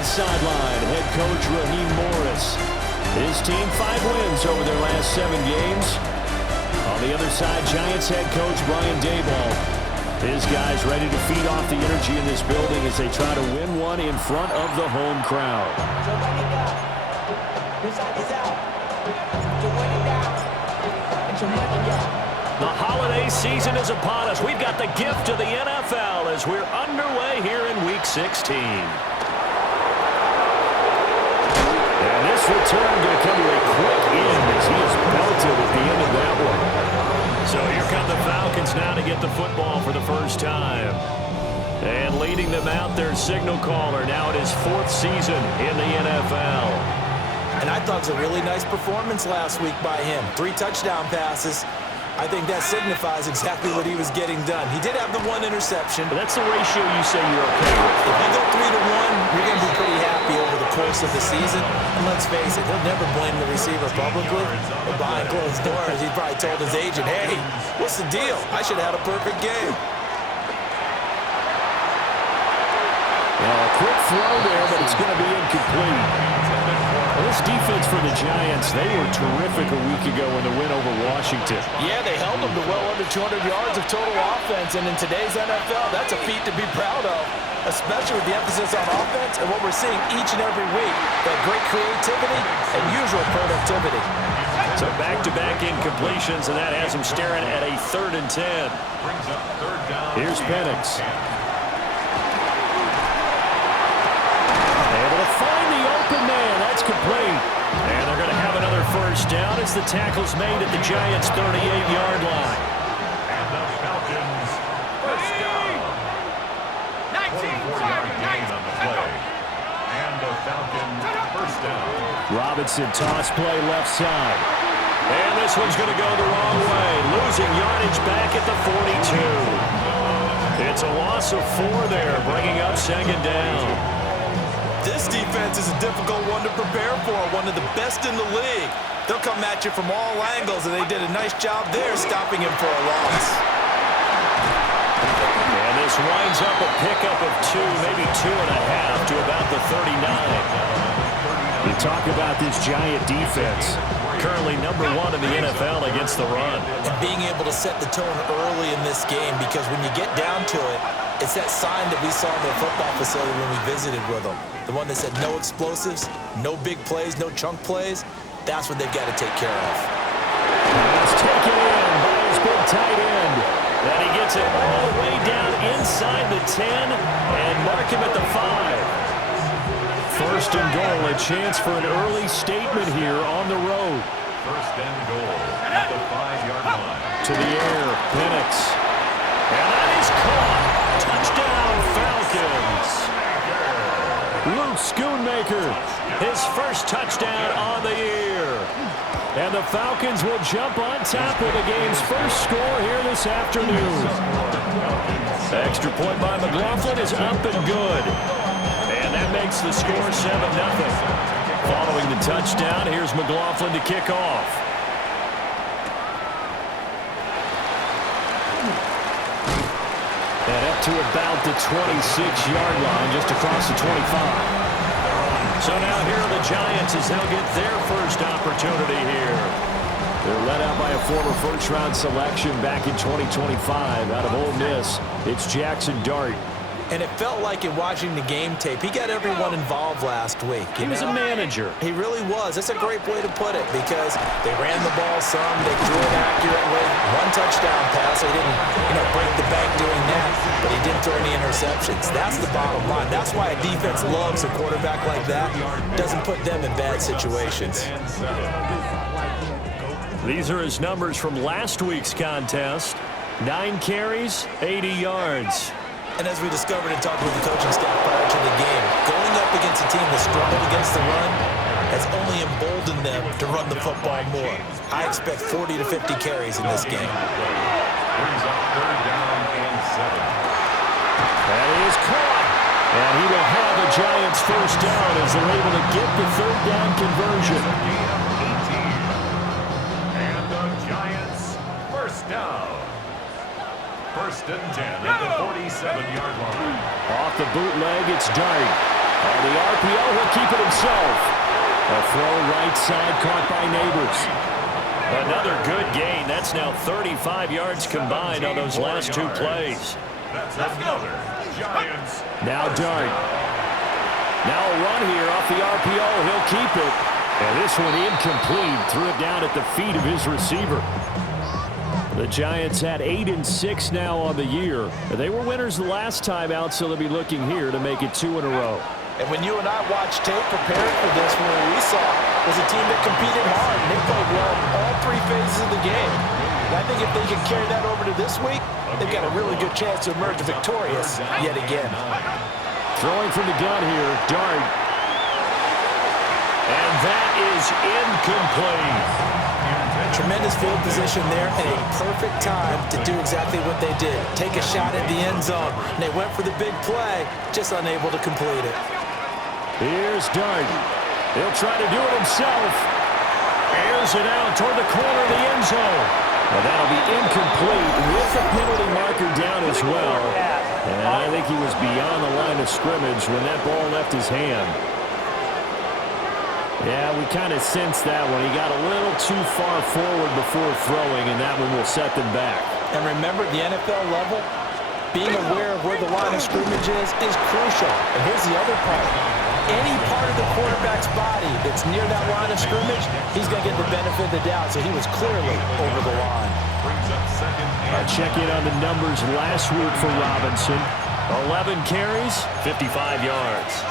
Falcons sideline, head coach Raheem Morris. His team 5 wins over their last 7 games. On the other side, Giants head coach Brian Daboll. His guys ready to feed off the energy in this building as they try to win one in front of the home crowd. The holiday season is upon us. We've got the gift of the NFL as we're underway here in Week 16. And this return going to come to a quick end as he is belted at the end of that one. So here come the Falcons now to get the football for the first time. And leading them out, their signal caller now in his 4th season in the NFL. And I thought it was a really nice performance last week by him. 3 touchdown passes. I think that signifies exactly what he was getting done. He did have the 1 interception. But that's the ratio you say you're okay with. If you go 3 to 1, you're going to be pretty happy over the course of the season. And let's face it, he'll never blame the receiver publicly. But behind closed doors, he probably told his agent, hey, what's the deal? I should have had a perfect game. A quick throw there, but it's going to be incomplete. Well, this defense for the Giants, they were terrific a week ago in the win over Washington. Yeah, they held them to well under 200 yards of total offense, and in today's NFL, that's a feat to be proud of, especially with the emphasis on offense and what we're seeing each and every week, that great creativity and usual productivity. So back-to-back incompletions, and that has him staring at a 3rd and 10. Here's Penix. Able to find the open man. That's complete. And they're going to have another first down as the tackle's made at the Giants' 38-yard line. And the Falcons first down. 24-yard gain on the play. And the Falcons first down. Robinson toss play left side. And this one's going to go the wrong way. Losing yardage back at the 42. It's a loss of 4 there, bringing up 2nd down. This defense is a difficult one to prepare for, one of the best in the league. They'll come at you from all angles, and they did a nice job there stopping him for a loss. And this winds up a pickup of 2, maybe 2.5 to about the 39. You talk about this Giant defense. Currently number 1 in the NFL against the run. And being able to set the tone early in this game, because when you get down to it, it's that sign that we saw in their football facility when we visited with them. The one that said no explosives, no big plays, no chunk plays. That's what they've got to take care of. That's taken in by his big tight end. And he gets it all the way down inside the 10 and mark him at the 5. First and goal, a chance for an early statement here on the road. First and goal at the 5-yard line. To the air, Penix. And that is caught. Touchdown, Falcons. Luke Schoonmaker, his first touchdown on the year. And the Falcons will jump on top with the game's first score here this afternoon. Extra point by McLaughlin is up and good. And that makes the score 7-0. Following the touchdown, here's McLaughlin to kick off. And up to about the 26-yard line, just across the 25. So now here are the Giants as they'll get their first opportunity here. They're led out by a former first-round selection back in 2025 out of Ole Miss. It's Jackson Dart. And it felt like in watching the game tape, he got everyone involved last week. He was a manager. He really was. That's a great way to put it, because they ran the ball some, they threw it accurately. 1 touchdown pass. They didn't, break the bank doing that, but he didn't throw any interceptions. That's the bottom line. That's why a defense loves a quarterback like that. Doesn't put them in bad situations. These are his numbers from last week's contest. 9 carries, 80 yards. And as we discovered and talked with the coaching staff prior to the game, going up against a team that struggled against the run has only emboldened them to run the football more. I expect 40 to 50 carries in this game. Brings up 3rd down and 7. That is caught. And he will have the Giants first down as they're able to get the 3rd down conversion. And the Giants first down. 1st and 10 at the 47-yard line. Off the bootleg, it's Dart. On the RPO, he'll keep it himself. A throw right side caught by Neighbors. Another good gain. That's now 35 yards combined on those last two plays. That's another Giants. Now Dart. Now a run here off the RPO. He'll keep it. And this one incomplete. Threw it down at the feet of his receiver. The Giants had 8-6 now on the year. They were winners the last time out, so they'll be looking here to make it 2 in a row. And when you and I watched tape preparing for this, what we saw was a team that competed hard, and they played well in all three phases of the game. And I think if they can carry that over to this week, they've got a really good chance to emerge victorious yet again. Throwing from the gun here, Dart. And that is incomplete. Tremendous field position there and a perfect time to do exactly what they did. Take a shot at the end zone. And they went for the big play, just unable to complete it. Here's Dart. He'll try to do it himself. Airs it out toward the corner of the end zone. Well, that'll be incomplete with the penalty marker down as well. And I think he was beyond the line of scrimmage when that ball left his hand. Yeah, we kind of sensed that one. He got a little too far forward before throwing, and that one will set them back. And remember, the NFL level, being aware of where the line of scrimmage is crucial. And here's the other part. Any part of the quarterback's body that's near that line of scrimmage, he's going to get the benefit of the doubt. So he was clearly over the line. I'll check in on the numbers last week for Robinson. 11 carries, 55 yards.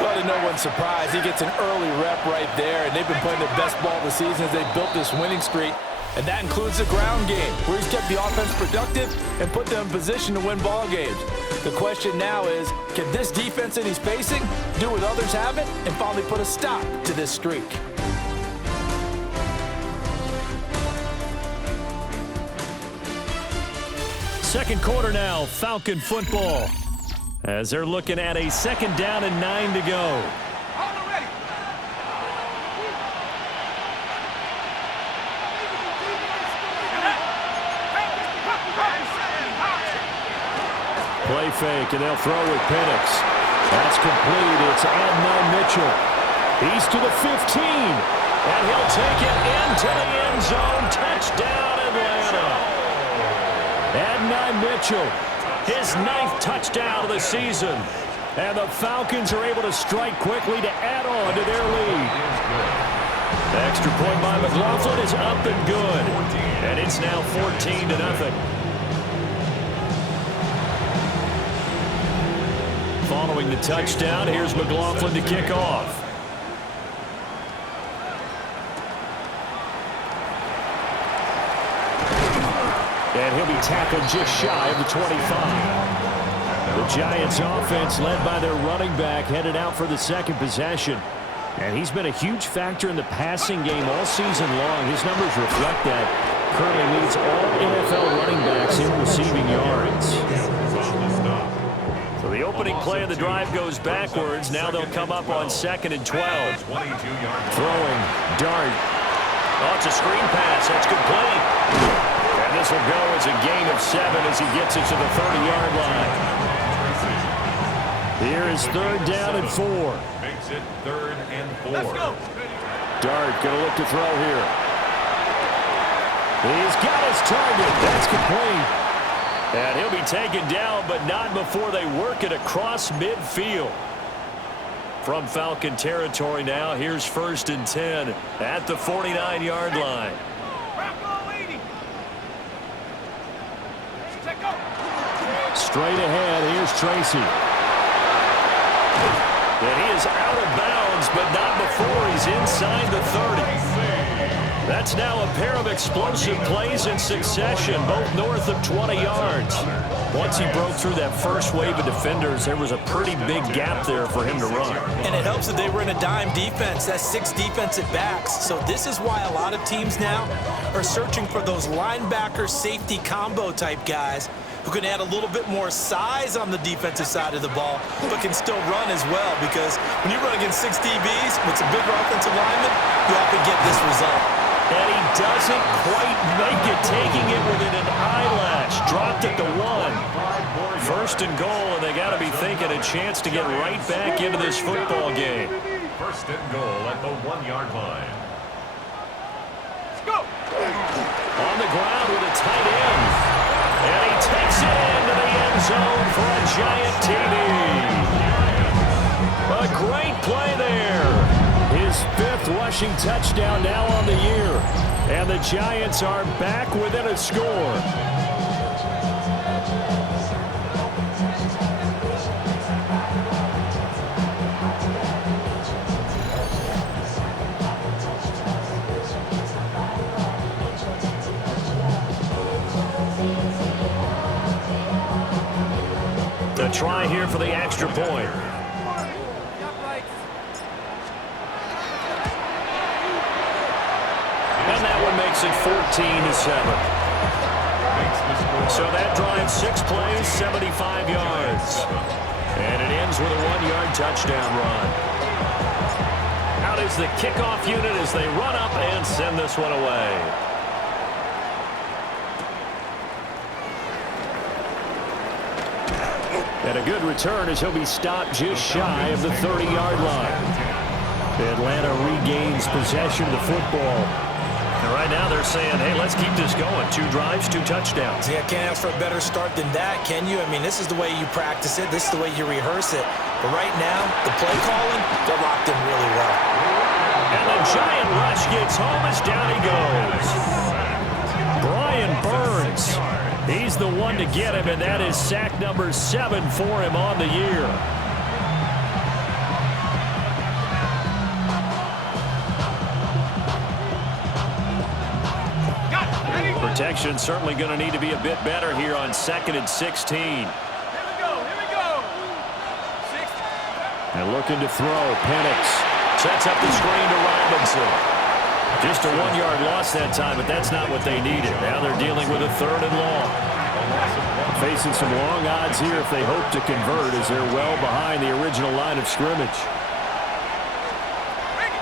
Well, to no one's surprise, he gets an early rep right there, and they've been playing their best ball of the season as they built this winning streak. And that includes the ground game, where he's kept the offense productive and put them in position to win ball games. The question now is, can this defense that he's facing do what others haven't and finally put a stop to this streak? Second quarter now, Falcon football. As they're looking at a 2nd down and 9 to go. Play fake, and they'll throw with Penix. That's complete. It's Adnan Mitchell. He's to the 15, and he'll take it into the end zone. Touchdown, Atlanta. Adnan Mitchell, his 9th touchdown of the season. And the Falcons are able to strike quickly to add on to their lead. The extra point by McLaughlin is up and good. And it's now 14-0. Following the touchdown, here's McLaughlin to kick off. And he'll be tackled just shy of the 25. The Giants offense led by their running back headed out for the second possession. And he's been a huge factor in the passing game all season long. His numbers reflect that. Currently leads all NFL running backs in receiving yards. So the opening play of the drive goes backwards. Now they'll come up on 2nd and 12. Throwing, Dart. Oh, it's a screen pass. That's complete. And this will go as a gain of 7 as he gets it to the 30-yard line. Here is 3rd down and 4. Makes it 3rd and 4. Let's go. Dart going to look to throw here. He's got his target. That's complete. And he'll be taken down, but not before they work it across midfield. From Falcon territory now, here's 1st and 10 at the 49-yard line. Straight ahead, here's Tracy. And he is out of bounds, but not before he's inside the 30. That's now a pair of explosive plays in succession, both north of 20 yards. Once he broke through that first wave of defenders, there was a pretty big gap there for him to run. And it helps that they were in a dime defense. That's 6 defensive backs. So this is why a lot of teams now are searching for those linebacker safety combo type guys who can add a little bit more size on the defensive side of the ball, but can still run as well, because when you run against 6 DBs with some bigger offensive linemen, you often get this result. And he doesn't quite make it, taking it within an eyelash. Dropped at the 1. more yards. First and goal, and they got to be thinking a chance to get right back into this football game. First and goal at the 1-yard line. Let's go. On the ground with a tight end. And he takes it into the end zone for a giant TD. A great play there. His 5th rushing touchdown now on the year. And the Giants are back within a score. The try here for the extra point. And that one makes it 14-7. So that drive 6 plays, 75 yards. And it ends with a 1-yard touchdown run. Out is the kickoff unit as they run up and send this one away. And a good return as he'll be stopped just shy of the 30-yard line. Atlanta regains possession of the football. And right now they're saying, hey, let's keep this going. 2 drives, 2 touchdowns. Yeah, can't ask for a better start than that, can you? I mean, this is the way you practice it. This is the way you rehearse it. But right now, the play calling, they're locked in really well. And the giant rush gets home as down he goes. Brian Burns. He's the one to get him, and that is sack number 7 for him on the year. Protection certainly going to need to be a bit better here on 2nd and 16. Here we go. 6. And looking to throw, Penix sets up the screen to Robinson. Just a 1-yard loss that time, but that's not what they needed. Now they're dealing with a 3rd and long. Facing some long odds here if they hope to convert as they're well behind the original line of scrimmage.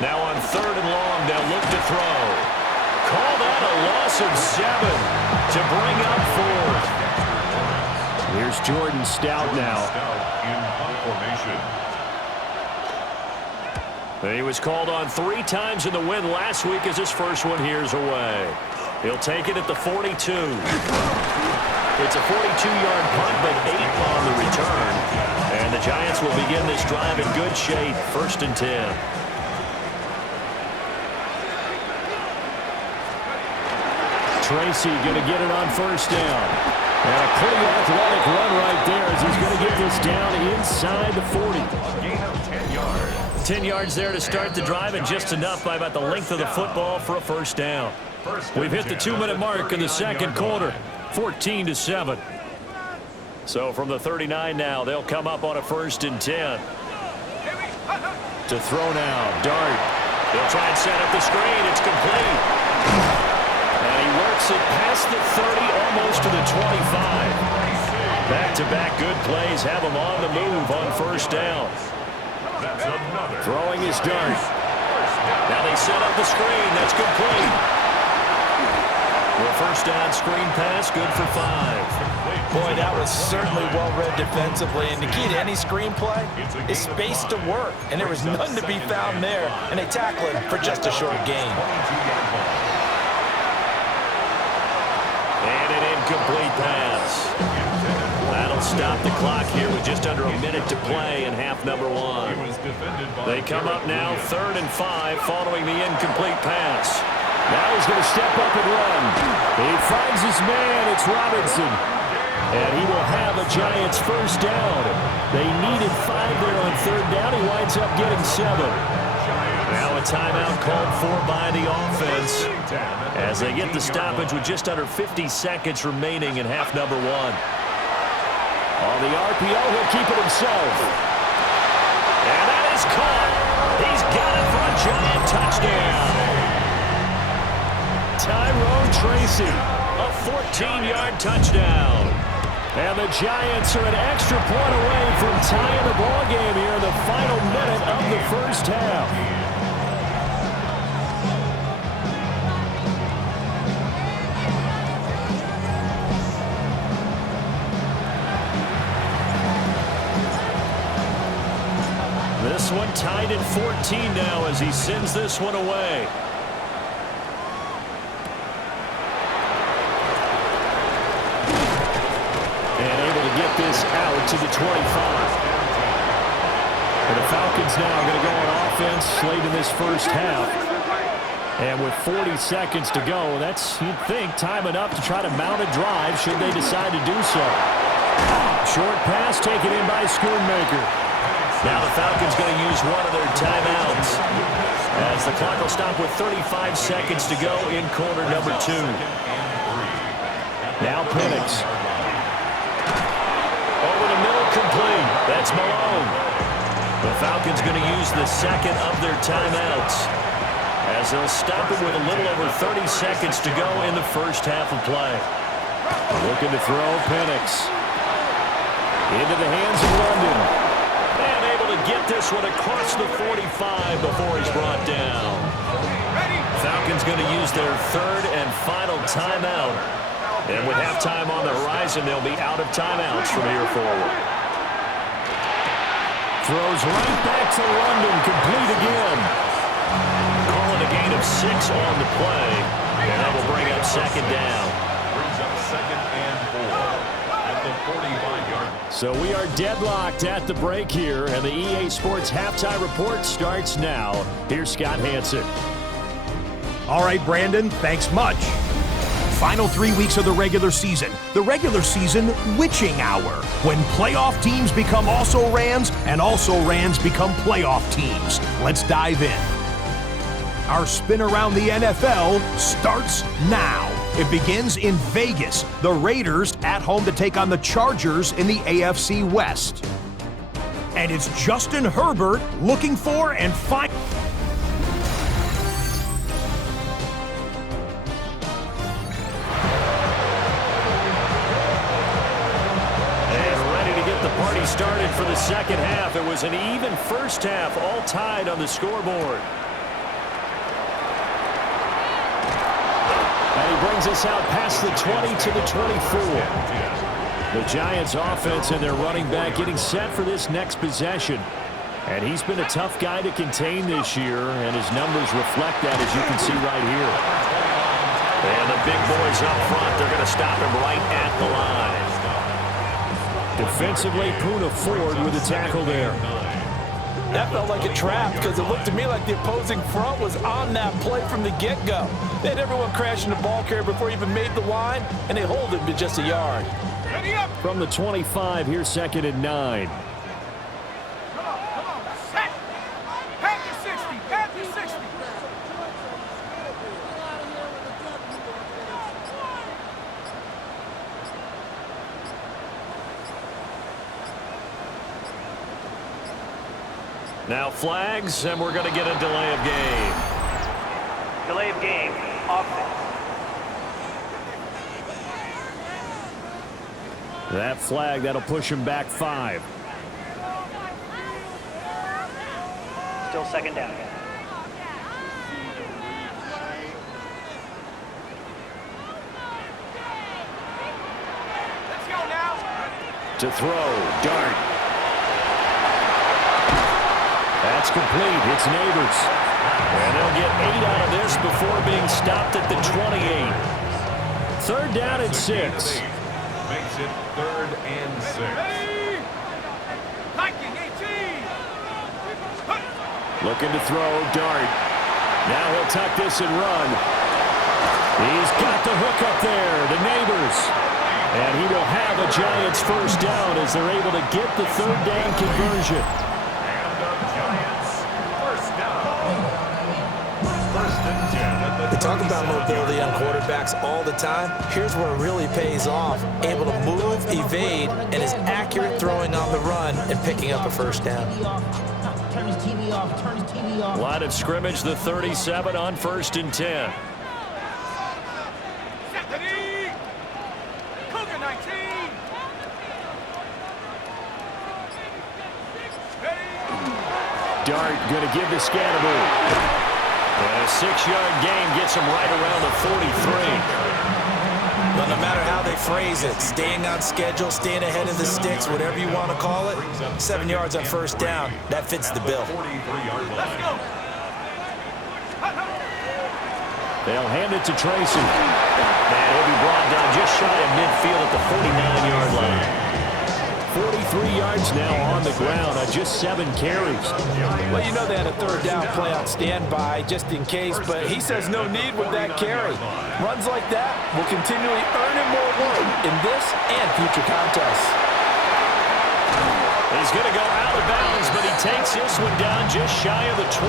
Now on 3rd and long, they'll look to throw. Call that a loss of 7 to bring up 4th. Here's Jordan Stout now. In punt formation. He was called on 3 times in the win last week as his first one here's away. He'll take it at the 42. It's a 42-yard punt, but 8 on the return. And the Giants will begin this drive in good shape, 1st and 10. Tracy going to get it on 1st down. And a pretty athletic run right there as he's going to get this down inside the 40. A gain of 10 yards. 10 yards there to start the drive, and just enough by about the length of the football for a 1st down. We've hit the 2-minute mark in the 2nd quarter, 14-7. So from the 39 now, they'll come up on a 1st and 10. To throw now, Dart. He'll try and set up the screen. It's complete. And he works it past the 30, almost to the 25. Back-to-back good plays have him on the move on 1st down. Throwing his Dart. Now they set up the screen. That's complete. Well, 1st down screen pass, good for 5. Boy, that was certainly well-read defensively. And the key to any screen play is space to work. And there was none to be found there. And they tackle it for just a short gain. And an incomplete pass. That'll stop the clock here with just under a minute to play in half number 1. They come up now 3rd and 5 following the incomplete pass. Now he's going to step up and run. He finds his man. It's Robinson. And he will have a Giants 1st down. They needed 5 there on 3rd down. He winds up getting 7. Now a timeout called for by the offense as they get the stoppage with just under 50 seconds remaining in half number 1. On the RPO, he'll keep it himself. And that is caught. He's got it for a giant touchdown. Tyrone Tracy, a 14-yard touchdown. And the Giants are an extra point away from tying the ball game here in the final minute of the 1st half. tied at 14 now as he sends this one away. And able to get this out to the 25. And the Falcons now going to go on offense late in this first half. And with 40 seconds to go, that's, you'd think, time enough to try to mount a drive should they decide to do so. Short pass taken in by Schoonmaker. Now the Falcons going to use one of their timeouts as the clock will stop with 35 seconds to go in quarter number 2. Now Penix. Over the middle, complete. That's Malone. The Falcons going to use the second of their timeouts as they'll stop it with a little over 30 seconds to go in the first half of play. Looking to throw, Penix. Into the hands of London. And able to get this one across the 45 before he's brought down. Falcons going to use their third and final timeout. And with halftime on the horizon, they'll be out of timeouts from here forward. Throws right back to London, complete again. Calling a gain of 6 on the play, and that will bring up second down. Brings up 2nd and 4 at the 45-yard. So we are deadlocked at the break here, and the EA Sports Halftime Report starts now. Here's Scott Hansen. All right, Brandon, thanks much. Final 3 weeks of the regular season witching hour, when playoff teams become also-rans and also-rans become playoff teams. Let's dive in. Our spin around the NFL starts now. It begins in Vegas. The Raiders at home to take on the Chargers in the AFC West. And it's Justin Herbert looking for and finding. Started for the second half. It was an even first half, all tied on the scoreboard. And he brings us out past the 20 to the 24. The Giants offense and their running back getting set for this next possession. And he's been a tough guy to contain this year, and his numbers reflect that, as you can see right here. And the big boys up front, they're going to stop him right at the line. Defensively, Poona Ford with a tackle there. That felt like a trap because it looked to me like the opposing front was on that play from the get-go. They had everyone crashing the ball carrier before he even made the line, and they hold him to just a yard. From the 25, here's 2nd and 9. Come on, set. Panther 60, Panther 60. Now flags, and we're going to get a delay of game. Delay of game, offense. That flag, that'll push him back 5. Still second down. Let's go now. To throw, Dart. That's complete. It's Neighbors. And they'll get 8 out of this before being stopped at the 28. 3rd down and 6. Makes it 3rd and 6. Ready? Hiking 18. Looking to throw, Dart. Now he'll tuck this and run. He's got the hook up there, the Neighbors. And he will have a Giants first down as they're able to get the 3rd down conversion. We talk about mobility on quarterbacks all the time. Here's where it really pays off. Able to move, evade, and is accurate throwing on the run and picking up a first down. Line of scrimmage, the 37 on 1st and 10. Ready? Cougar 19. Dart going to give to Scannable. And a 6-yard gain gets him right around the 43. Well, no matter how they phrase it, staying on schedule, staying ahead of the sticks, whatever you want to call it, 7 yards on first down, that fits the bill. Let's go. They'll hand it to Tracy. And he'll be brought down just shy of midfield at the 49-yard line. 43 yards now on the ground on just 7 carries. Well, you know they had a third down play on standby just in case, but he says no need with that carry. Runs like that will continually earn him more work in this and future contests. He's going to go out of bounds, but he takes this one down just shy of the 20.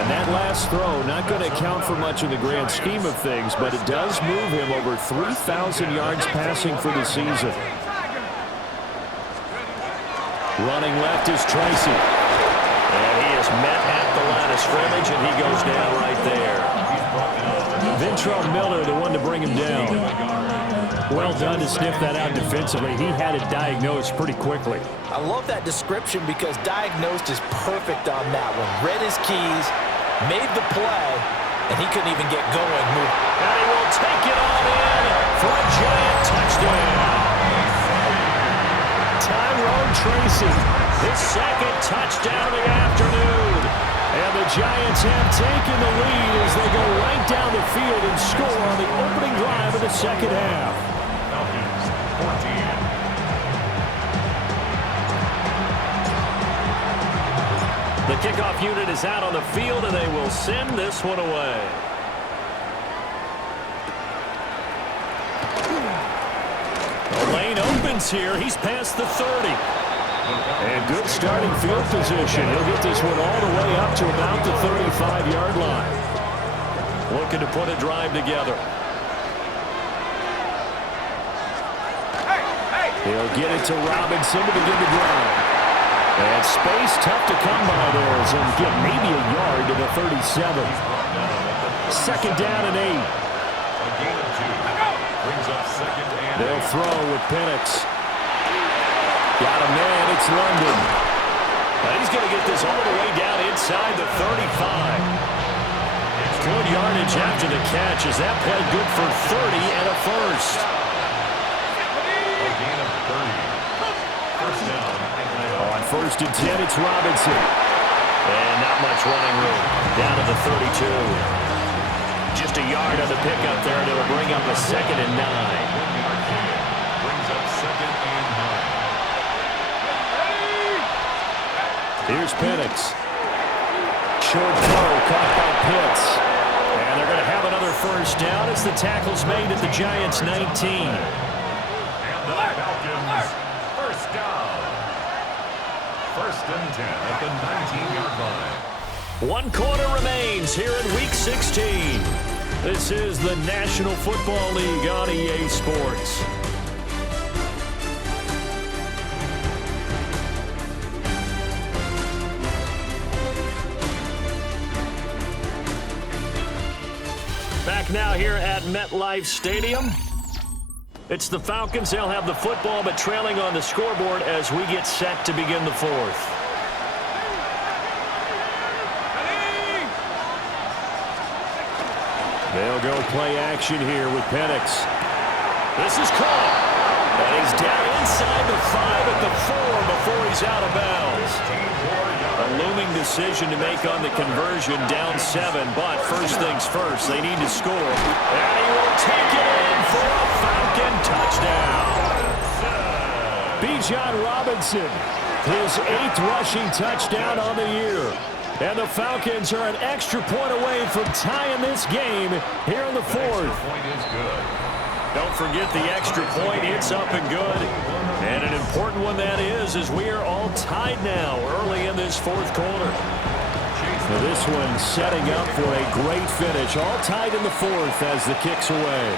And that last throw, not going to account for much in the grand scheme of things, but it does move him over 3,000 yards passing for the season. Running left is Tracy. And he is met at the line of scrimmage, and he goes down right there. Ventrell Miller, the one to bring him down. Well done to sniff that out defensively. He had it diagnosed pretty quickly. I love that description because diagnosed is perfect on that one. Read his keys, made the play, and he couldn't even get going. And he will take it on in for a giant touchdown. Tyrone Tracy, his second touchdown of the afternoon. And the Giants have taken the lead as they go right down the field and score on the opening drive of the second half. Falcons 14. The kickoff unit is out on the field, and they will send this one away. The lane opens here. He's past the 30. And good starting field position. He'll get this one all the way up to about the 35-yard line. Looking to put a drive together. He'll get it to Robinson to begin the drive. And space tough to come by there as he'll get maybe a yard to the 37. Second down and 8. A gain of 2. Brings up second and 8. They'll throw with Penix. Got a man, it's London. And he's going to get this all the way down inside the 35. Good yardage after the catch as that play good for 30 and a first. A gain of 30. First down. On first and 10, it's Robinson. And not much running room. Down to the 32. Just a yard on the pickup there, and it'll bring up a second and 9. Brings up second and 9. Here's Penix. Short throw caught by Pitts. And they're going to have another first down as the tackle's made at the Giants' 19. And the Falcons first down. First and 10 at the 19-yard line. 1 quarter remains here in Week 16. This is the National Football League on EA Sports. Back now here at MetLife Stadium. It's the Falcons. They'll have the football, but trailing on the scoreboard as we get set to begin the fourth. They'll go play action here with Penix. This is caught. And he's down inside the 5 at the 4 before he's out of bounds. A looming decision to make on the conversion, down 7. But first things first, they need to score. And he will take it in for a Falcon touchdown. Bijan Robinson, his 8th rushing touchdown on the year. And the Falcons are an extra point away from tying this game here in the fourth. Point is good. Don't forget the extra point. It's up and good. And an important one that is, as we are all tied now early in this fourth quarter. Now this one setting up for a great finish. All tied in the fourth as the kick's away.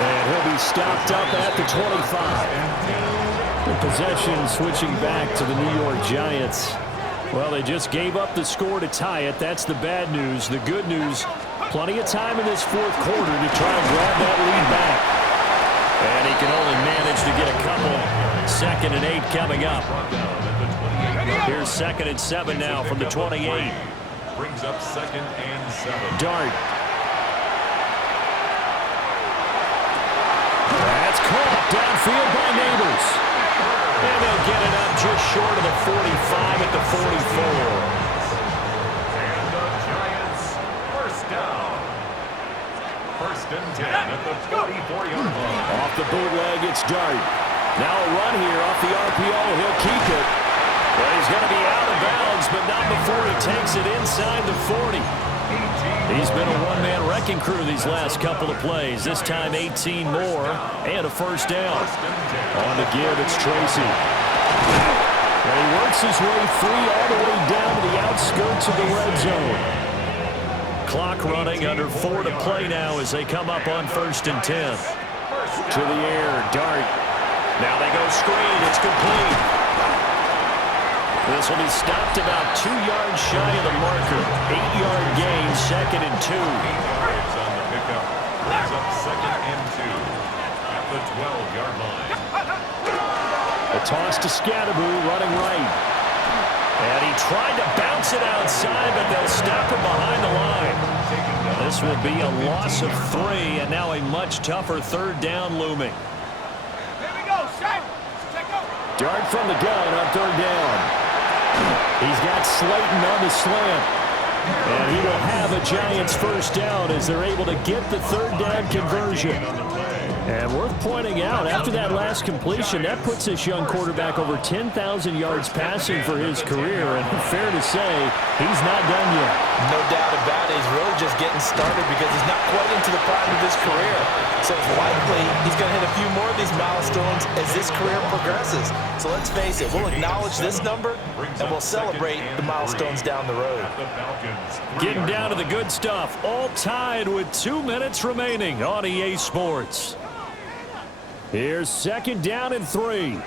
And he'll be stopped up at the 25. The possession switching back to the New York Giants. Well, they just gave up the score to tie it. That's the bad news. The good news, plenty of time in this fourth quarter to try and grab that lead back. And he can only manage to get a couple. 2nd and 8 coming up. Here's 2nd and 7 now from the 28. brings up 2nd and 7. Dart. That's caught downfield by Neighbors. And they'll get it up just short of the 45 at the 44. And the Giants, first down. 1st and 10 at the 44-yard line. Off the bootleg, it's Dart. Now a run here off the RPO. He'll keep it. Well, he's going to be out of bounds, but not before he takes it inside the 40. He's been a one-man wrecking crew these last couple of plays. This time 18 more and a first down. On the give, it's Tracy. And he works his way free all the way down to the outskirts of the red zone. Clock running, under 4 to play now as they come up on 1st and 10. To the air, Dart. Now they go screen. It's complete. This will be stopped about 2 yards shy of the marker. 8-yard gain, 2nd and 2. 8 yards on the pickup. Brings up 2nd and 2 at the 12-yard line. A toss to Scadaboo, running right. And he tried to bounce it outside, but they'll stop him behind the line. This will be a loss of 3, and now a much tougher 3rd down looming. Here we go, Shane. Take over. Dart from the gun on 3rd down. He's got Slayton on the slant. And he will have a Giants first down as they're able to get the 3rd down conversion. And worth pointing out, after that last completion, that puts this young quarterback over 10,000 yards passing for his career. And fair to say, he's not done yet. No doubt about it. He's really just getting started because he's not quite into the prime of his career. So it's likely he's going to hit a few more of these milestones as this career progresses. So let's face it, we'll acknowledge this number and we'll celebrate the milestones down the road. Getting down to the good stuff. All tied with 2 minutes remaining on EA Sports. Here's 2nd down and 3.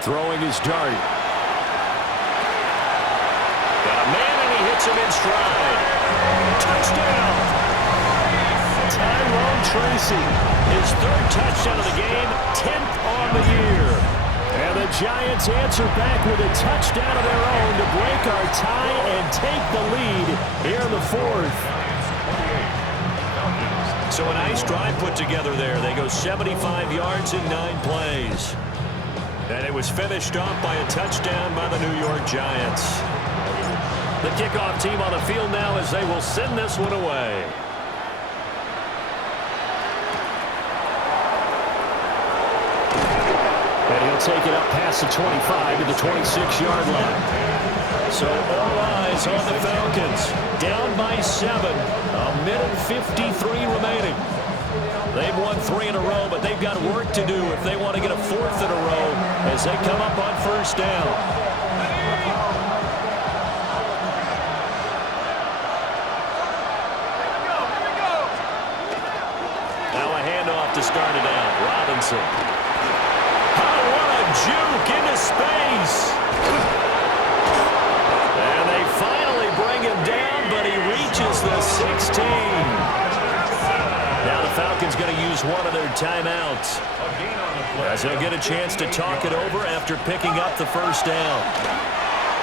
Throwing his Dart. Got a man and he hits him in stride. Touchdown. Tyrone Tracy. His 3rd touchdown of the game, 10th on the year. And the Giants answer back with a touchdown of their own to break our tie and take the lead here in the 4th. So a nice drive put together there. They go 75 yards in 9 plays. And it was finished off by a touchdown by the New York Giants. The kickoff team on the field now as they will send this one away. And he'll take it up past the 25 to the 26-yard line. So all eyes on the Falcons. Down by 7. A minute 53 remaining. They've won 3 in a row, but they've got work to do if they want to get a 4th in a row as they come up on 1st down. Now a handoff to start it out. Robinson. Oh, what a juke into space. And they finally bring him down, but he reaches the 16. Now the Falcons going to use one of their timeouts as they'll get a chance to talk it over after picking up the 1st down.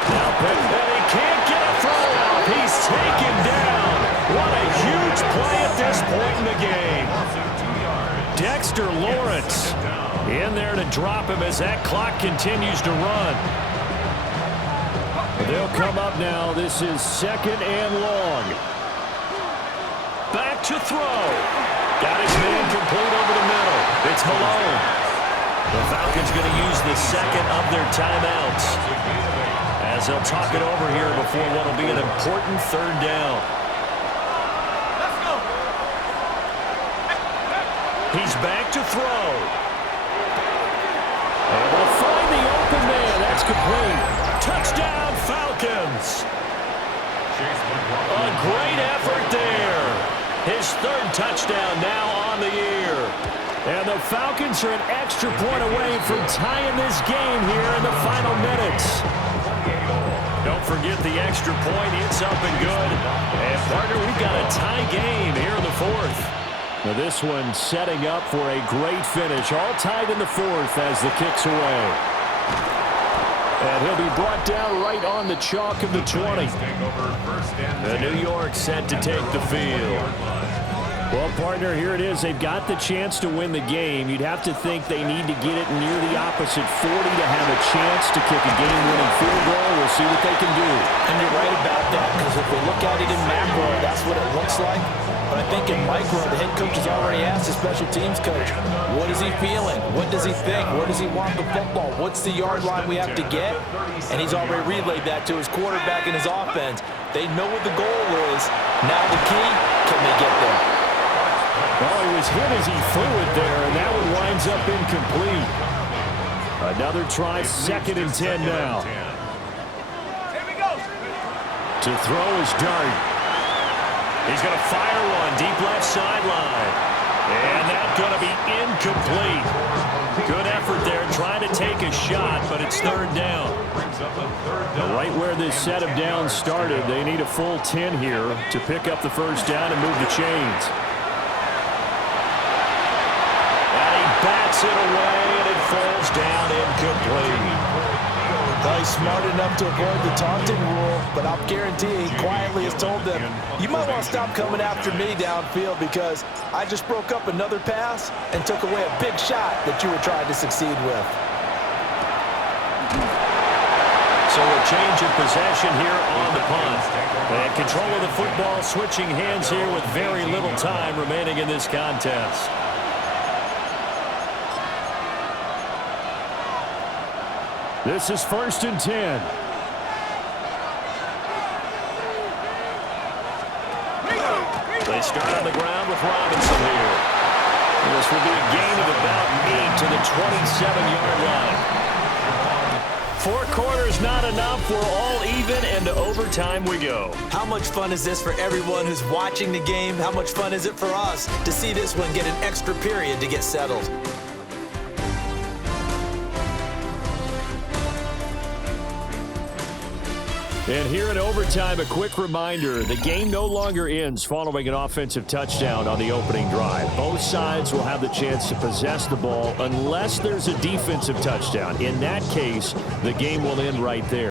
Now and he can't get a throw off. He's taken down. What a huge play at this point in the game. Dexter Lawrence in there to drop him as that clock continues to run. They'll come up now. This is 2nd and long. Back to throw. Got his man complete over the middle. It's Malone. The Falcons going to use the 2nd of their timeouts as they'll talk it over here before what will be an important 3rd down. Let's go. He's back to throw. And we'll find the open man. That's complete. Touchdown, Falcons. A great effort there. His 3rd touchdown now on the year. And the Falcons are an extra point away from tying this game here in the final minutes. Don't forget the extra point. It's up and good. And, partner, we've got a tie game here in the 4th. Now this one setting up for a great finish. All tied in the 4th as the kick's away. And he'll be brought down right on the chalk of the 20. And New York set to take the field. Well, partner, here it is. They've got the chance to win the game. You'd have to think they need to get it near the opposite 40 to have a chance to kick a game-winning field goal. We'll see what they can do. And you're right about that, because if we look at it in macro, that's what it looks like. But I think in micro, the head coach has already asked the special teams coach, what is he feeling? What does he think? Where does he want the football? What's the yard line we have to get? And he's already relayed that to his quarterback and his offense. They know what the goal is. Now the key, can they get there? Well, he was hit as he threw it there, and that one winds up incomplete. Another try, 2nd and 10 now. Here we go. To throw his dart. He's going to fire one deep left sideline. And that's going to be incomplete. Good effort there, trying to take a shot, but it's 3rd down. Right where this set of downs started, they need a full 10 here to pick up the 1st down and move the chains. And he bats it away, and it falls down incomplete. Well, he's smart enough to avoid the taunting rule, but I'll guarantee he quietly has told them, you might want to stop coming after me downfield because I just broke up another pass and took away a big shot that you were trying to succeed with. So a change of possession here on the punt. And control of the football, switching hands here with very little time remaining in this contest. This is 1st and 10. They start on the ground with Robinson here. This will be a gain of about 8 to the 27-yard line. 4 quarters not enough. We're all even, and to overtime we go. How much fun is this for everyone who's watching the game? How much fun is it for us to see this one get an extra period to get settled? And here in overtime, a quick reminder, the game no longer ends following an offensive touchdown on the opening drive. Both sides will have the chance to possess the ball unless there's a defensive touchdown. In that case, the game will end right there.